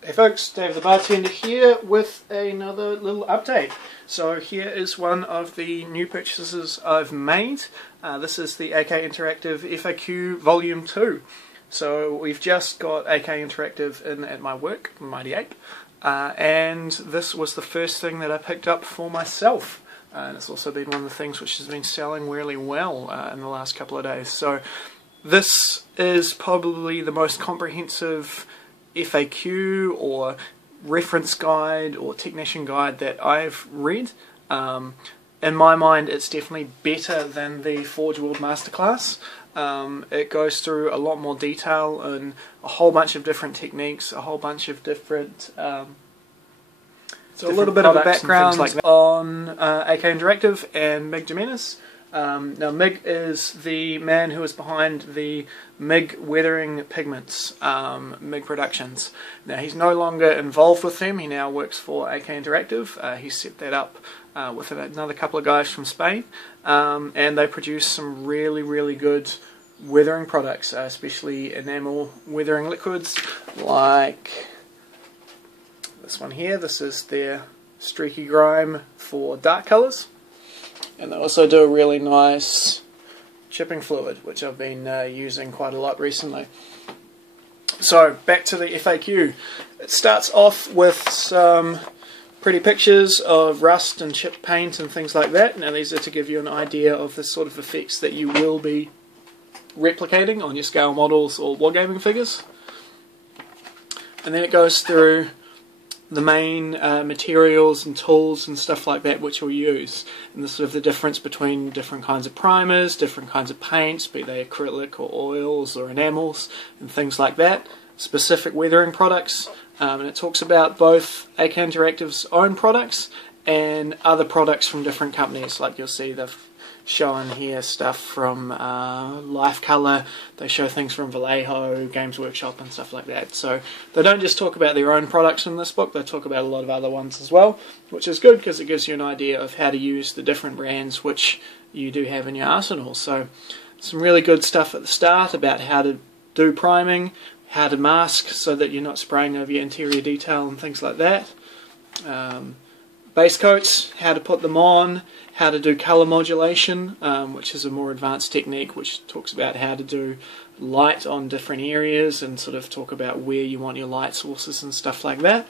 Hey folks, Dave the Bartender here with another little update. So here is one of the new purchases I've made. This is the AK Interactive FAQ Volume 2. So we've just got AK Interactive in at my work, Mighty Ape, and this was the first thing that I picked up for myself. And it's also been one of the things which has been selling really well in the last couple of days. So this is probably the most comprehensive FAQ or reference guide or technician guide that I've read. In my mind, it's definitely better than the Forge World Masterclass. It goes through a lot more detail and a whole bunch of different techniques, a whole bunch of different so a little bit of a background like on AK Interactive and Mig Jimenez. Now Mig is the man who is behind the MIG Weathering Pigments, MIG Productions. Now he's no longer involved with them, he now works for AK Interactive. He set that up with another couple of guys from Spain, and they produce some really good weathering products, especially enamel weathering liquids like this one here. This is their Streaky Grime for dark colours. And they also do a really nice chipping fluid, which I've been using quite a lot recently. So, back to the FAQ. It starts off with some pretty pictures of rust and chip paint and things like that. Now these are to give you an idea of the sort of effects that you will be replicating on your scale models or wargaming figures. And then it goes through the main materials and tools and stuff like that which we'll use, and the sort of the difference between different kinds of primers, different kinds of paints, be they acrylic or oils or enamels and things like that, specific weathering products, and it talks about both AK Interactive's own products and other products from different companies. Like you'll see they've shown here stuff from Life Colour, they show things from Vallejo, Games Workshop and stuff like that. So they don't just talk about their own products in this book, they talk about a lot of other ones as well, which is good because it gives you an idea of how to use the different brands which you do have in your arsenal. So some really good stuff at the start about how to do priming, how to mask so that you're not spraying over your interior detail and things like that. Base coats, how to put them on, how to do colour modulation, which is a more advanced technique which talks about how to do light on different areas and sort of talk about where you want your light sources and stuff like that.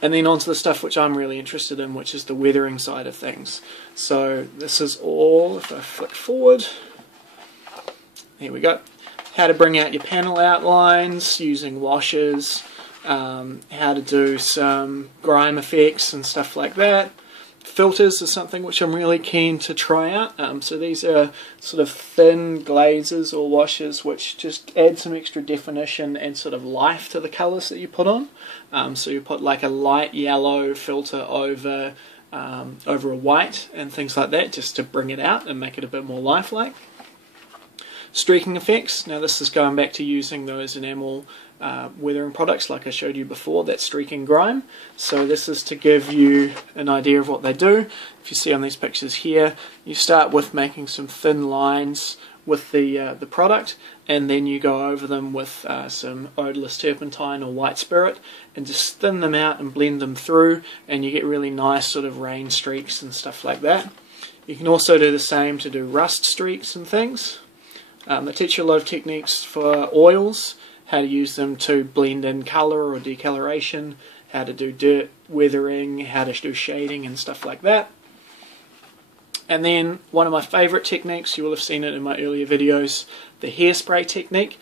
And then on to the stuff which I'm really interested in, which is the weathering side of things. So this is all, if I flick forward, here we go. How to bring out your panel outlines using washes, how to do some grime effects and stuff like that. Filters is something which I'm really keen to try out. So these are sort of thin glazes or washes which just add some extra definition and sort of life to the colours that you put on. So you put like a light yellow filter over a white and things like that, just to bring it out and make it a bit more lifelike. Streaking effects, now this is going back to using those enamel weathering products like I showed you before, that streaking grime. So this is to give you an idea of what they do. If you see on these pictures here, you start with making some thin lines with the product, and then you go over them with some odorless turpentine or white spirit and just thin them out and blend them through, and you get really nice sort of rain streaks and stuff like that. You can also do the same to do rust streaks and things. They teach you a lot of techniques for oils, how to use them to blend in colour or decoloration, how to do dirt weathering, how to do shading and stuff like that. And then one of my favourite techniques, you will have seen it in my earlier videos, the hairspray technique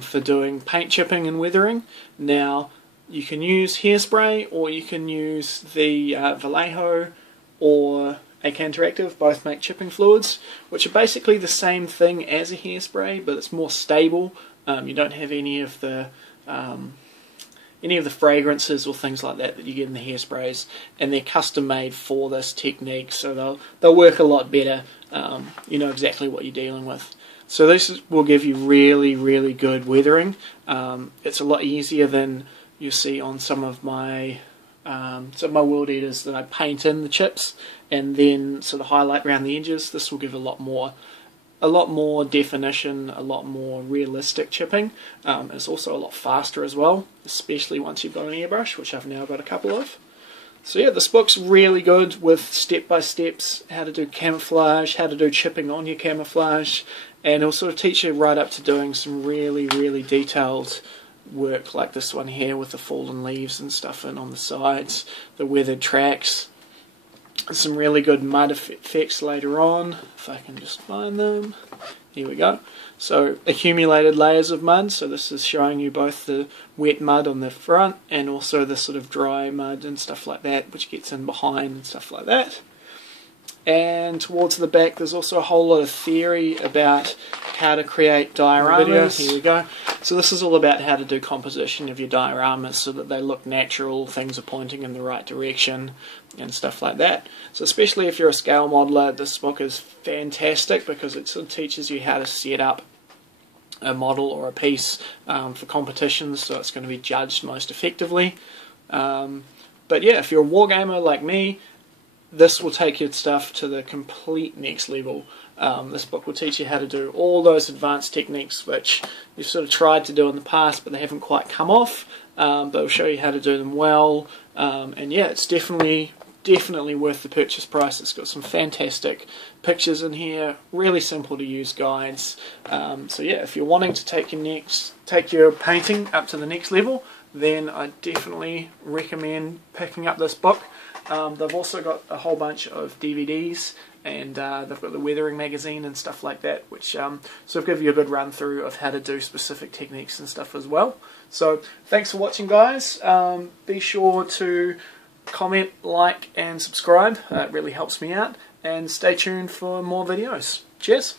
for doing paint chipping and weathering. Now you can use hairspray or you can use the Vallejo or AK Interactive, both make chipping fluids, which are basically the same thing as a hairspray, but it's more stable. You don't have any of the fragrances or things like that that you get in the hairsprays, and they're custom made for this technique, so they'll work a lot better. You know exactly what you're dealing with. So this will give you really good weathering. It's a lot easier than you see on some of my World Eaters that I paint in the chips and then sort of highlight around the edges. This will give a lot more a lot more definition, a lot more realistic chipping. It's also a lot faster as well, especially once you've got an airbrush, which I've now got a couple of. So yeah, this book's really good with step-by-steps, how to do camouflage, how to do chipping on your camouflage, and it'll sort of teach you right up to doing some really, really detailed work like this one here with the fallen leaves and stuff in on the sides, the weathered tracks. Some really good mud effects later on, if I can just find them. Here we go. So accumulated layers of mud, so this is showing you both the wet mud on the front and also the sort of dry mud and stuff like that, which gets in behind and stuff like that. And towards the back there's also a whole lot of theory about how to create dioramas. Here we go. So this is all about how to do composition of your dioramas so that they look natural, things are pointing in the right direction and stuff like that. So especially if you're a scale modeler, this book is fantastic because it sort of teaches you how to set up a model or a piece for competitions, so it's going to be judged most effectively. But yeah, if you're a wargamer like me, this will take your stuff to the complete next level. This book will teach you how to do all those advanced techniques which you've sort of tried to do in the past but they haven't quite come off, but it'll show you how to do them well, and yeah, it's definitely worth the purchase price. It's got some fantastic pictures in here, really simple to use guides. So yeah, if you're wanting to take your painting up to the next level, then I definitely recommend picking up this book. They've also got a whole bunch of DVDs, and they've got the weathering magazine and stuff like that, which sort of give you a good run through of how to do specific techniques and stuff as well. So thanks for watching, guys. Be sure to comment, like and subscribe. It really helps me out, and stay tuned for more videos. Cheers.